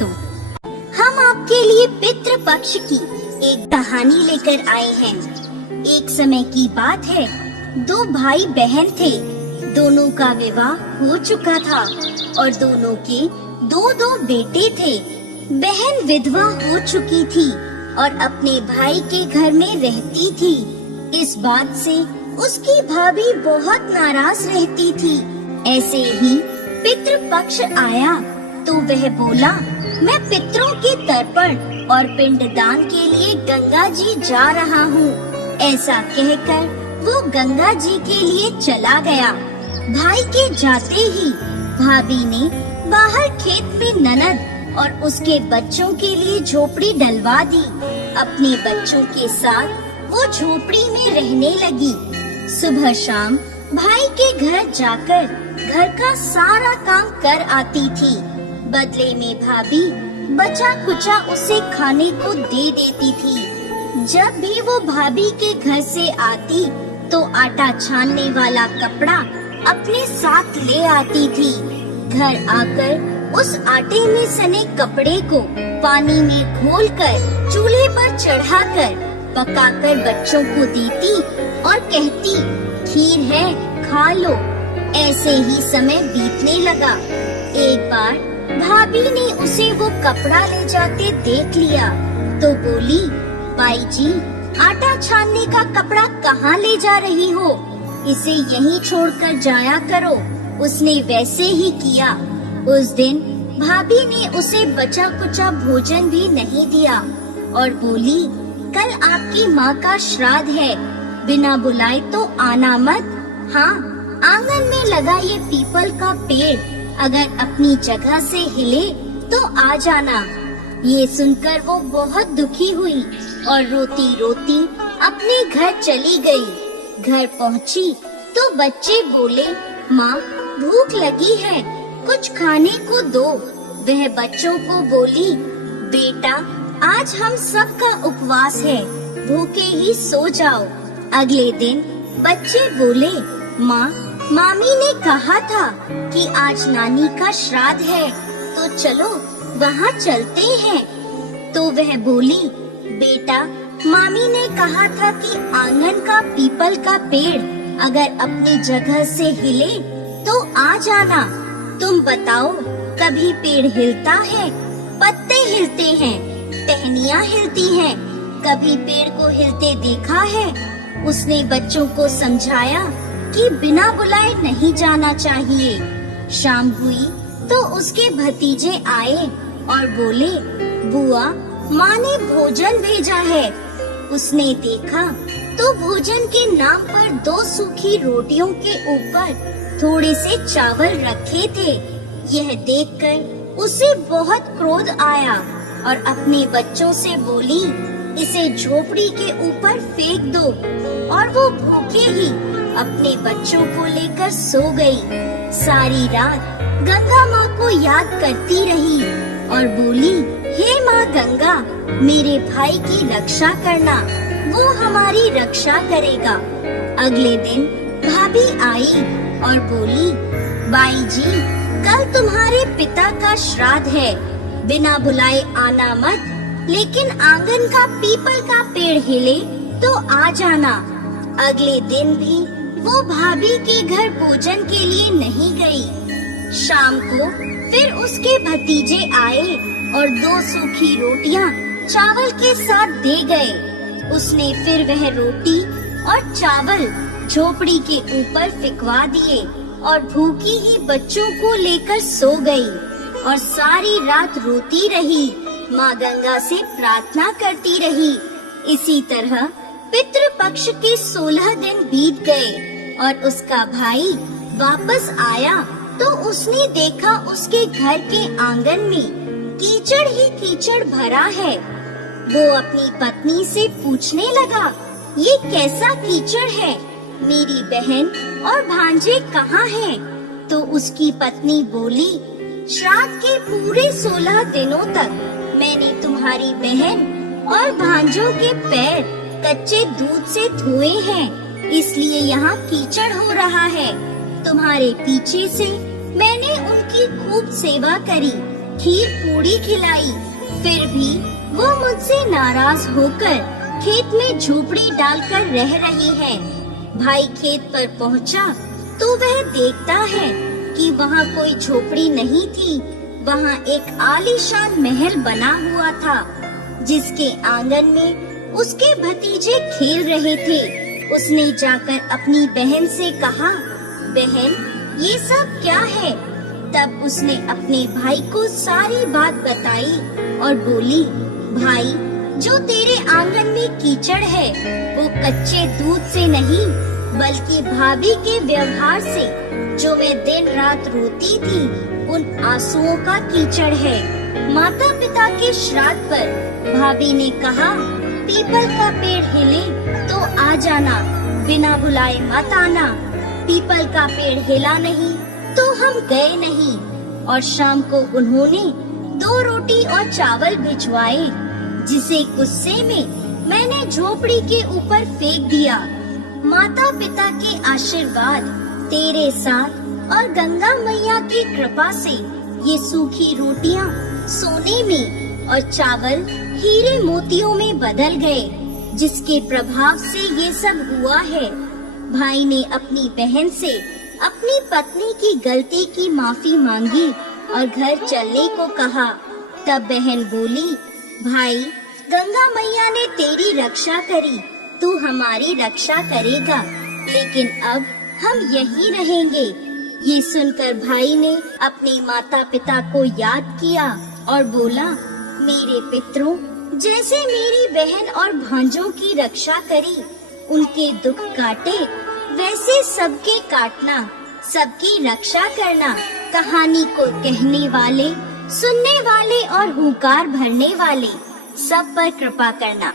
दोस्तों, हम आपके लिए पितृ पक्ष की एक कहानी लेकर आए हैं। एक समय की बात है, दो भाई बहन थे। दोनों का विवाह हो चुका था और दोनों के दो दो बेटे थे। बहन विधवा हो चुकी थी और अपने भाई के घर में रहती थी। इस बात से उसकी भाभी बहुत नाराज रहती थी। ऐसे ही पितृपक्ष आया तो वह बोला, मैं पितरों के तर्पण और पिंडदान के लिए गंगा जी जा रहा हूँ। ऐसा कहकर वो गंगा जी के लिए चला गया। भाई के जाते ही भाभी ने बाहर खेत में ननद और उसके बच्चों के लिए झोपड़ी डलवा दी। अपने बच्चों के साथ वो झोपड़ी में रहने लगी। सुबह शाम भाई के घर जाकर घर का सारा काम कर आती थी। बदले में भाभी बचा कुचा उसे खाने को दे देती थी। जब भी वो भाभी के घर से आती तो आटा छानने वाला कपड़ा अपने साथ ले आती थी। घर आकर उस आटे में सने कपड़े को पानी में घोलकर चूल्हे पर चढ़ाकर पकाकर बच्चों को देती और कहती, खीर है, खा लो। ऐसे ही समय बीतने लगा। एक बार भाभी ने उसे वो कपड़ा ले जाते देख लिया तो बोली, बाई जी, आटा छानने का कपड़ा कहाँ ले जा रही हो? इसे यहीं छोड़कर जाया करो। उसने वैसे ही किया। उस दिन भाभी ने उसे बचा कुचा भोजन भी नहीं दिया और बोली, कल आपकी माँ का श्राद्ध है, बिना बुलाए तो आना मत। हाँ, आंगन में लगा ये पीपल का पेड़ अगर अपनी जगह से हिले तो आ जाना। ये सुनकर वो बहुत दुखी हुई और रोती रोती अपने घर चली गई। घर पहुँची तो बच्चे बोले, माँ भूख लगी है, कुछ खाने को दो। वह बच्चों को बोली, बेटा आज हम सबका उपवास है, भूखे ही सो जाओ। अगले दिन बच्चे बोले, माँ मामी ने कहा था कि आज नानी का श्राद्ध है, तो चलो वहाँ चलते हैं। तो वह बोली, बेटा मामी ने कहा था कि आंगन का पीपल का पेड़ अगर अपनी जगह से हिले तो आ जाना। तुम बताओ, कभी पेड़ हिलता है? पत्ते हिलते हैं, टहनियाँ हिलती हैं, कभी पेड़ को हिलते देखा है? उसने बच्चों को समझाया कि बिना बुलाए नहीं जाना चाहिए। शाम हुई तो उसके भतीजे आए और बोले, बुआ माँ ने भोजन भेजा है। उसने देखा तो भोजन के नाम पर 2 सूखी रोटियों के ऊपर थोड़े से चावल रखे थे। यह देखकर उसे बहुत क्रोध आया और अपने बच्चों से बोली, इसे झोपड़ी के ऊपर फेंक दो। और वो भूखे ही अपने बच्चों को लेकर सो गई। सारी रात गंगा माँ को याद करती रही और बोली, हे माँ गंगा, मेरे भाई की रक्षा करना, वो हमारी रक्षा करेगा। अगले दिन भाभी आई और बोली, बाई जी, कल तुम्हारे पिता का श्राद्ध है, बिना बुलाए आना मत, लेकिन आंगन का पीपल का पेड़ हिले तो आ जाना। अगले दिन भी वो भाभी के घर भोजन के लिए नहीं गई। शाम को फिर उसके भतीजे आए और 2 सूखी रोटियां चावल के साथ दे गए। उसने फिर वह रोटी और चावल झोपड़ी के ऊपर फिकवा दिए और भूखी ही बच्चों को लेकर सो गई और सारी रात रोती रही, माँ गंगा से प्रार्थना करती रही। इसी तरह पितृपक्ष के 16 दिन बीत गए और उसका भाई वापस आया तो उसने देखा उसके घर के आंगन में कीचड़ ही कीचड़ भरा है। वो अपनी पत्नी से पूछने लगा, ये कैसा कीचड़ है? मेरी बहन और भांजे कहाँ हैं? तो उसकी पत्नी बोली, श्राद्ध के पूरे 16 दिनों तक मैंने तुम्हारी बहन और भांजों के पैर कच्चे दूध से धोए हैं, इसलिए यहाँ कीचड़ हो रहा है। तुम्हारे पीछे से मैंने उनकी खूब सेवा करी, खीर पूरी खिलाई, फिर भी वो मुझसे नाराज होकर खेत में झोपड़ी डालकर रह रही है। भाई खेत पर पहुंचा तो वह देखता है कि वहाँ कोई झोपड़ी नहीं थी, वहाँ एक आलीशान महल बना हुआ था, जिसके आंगन में उसके भतीजे खेल रहे थे। उसने जाकर अपनी बहन से कहा, बहन, ये सब क्या है? तब उसने अपने भाई को सारी बात बताई और बोली, भाई, जो तेरे आंगन में कीचड़ है वो कच्चे दूध से नहीं बल्कि भाभी के व्यवहार से, जो मैं दिन रात रोती थी, उन आंसुओं का कीचड़ है। माता पिता के श्राद्ध पर भाभी ने कहा, पीपल का पेड़ हिले तो आ जाना, बिना बुलाए मत आना। पीपल का पेड़ हिला नहीं तो हम गए नहीं। और शाम को उन्होंने 2 रोटी और चावल भिजवाए, जिसे गुस्से में मैंने झोपड़ी के ऊपर फेंक दिया। माता पिता के आशीर्वाद तेरे साथ और गंगा मैया की कृपा से ये सूखी रोटियां सोने में और चावल हीरे मोतियों में बदल गए, जिसके प्रभाव से ये सब हुआ है। भाई ने अपनी बहन से अपनी पत्नी की गलती की माफी मांगी और घर चलने को कहा। तब बहन बोली, भाई, गंगा मैया ने तेरी रक्षा करी, तू हमारी रक्षा करेगा, लेकिन अब हम यहीं रहेंगे। ये सुनकर भाई ने अपने माता पिता को याद किया और बोला, मेरे पितरों, जैसे मेरी बहन और भांजों की रक्षा करी, उनके दुख काटे, वैसे सबके काटना, सबकी रक्षा करना। कहानी को कहने वाले, सुनने वाले और हुंकार भरने वाले सब पर कृपा करना।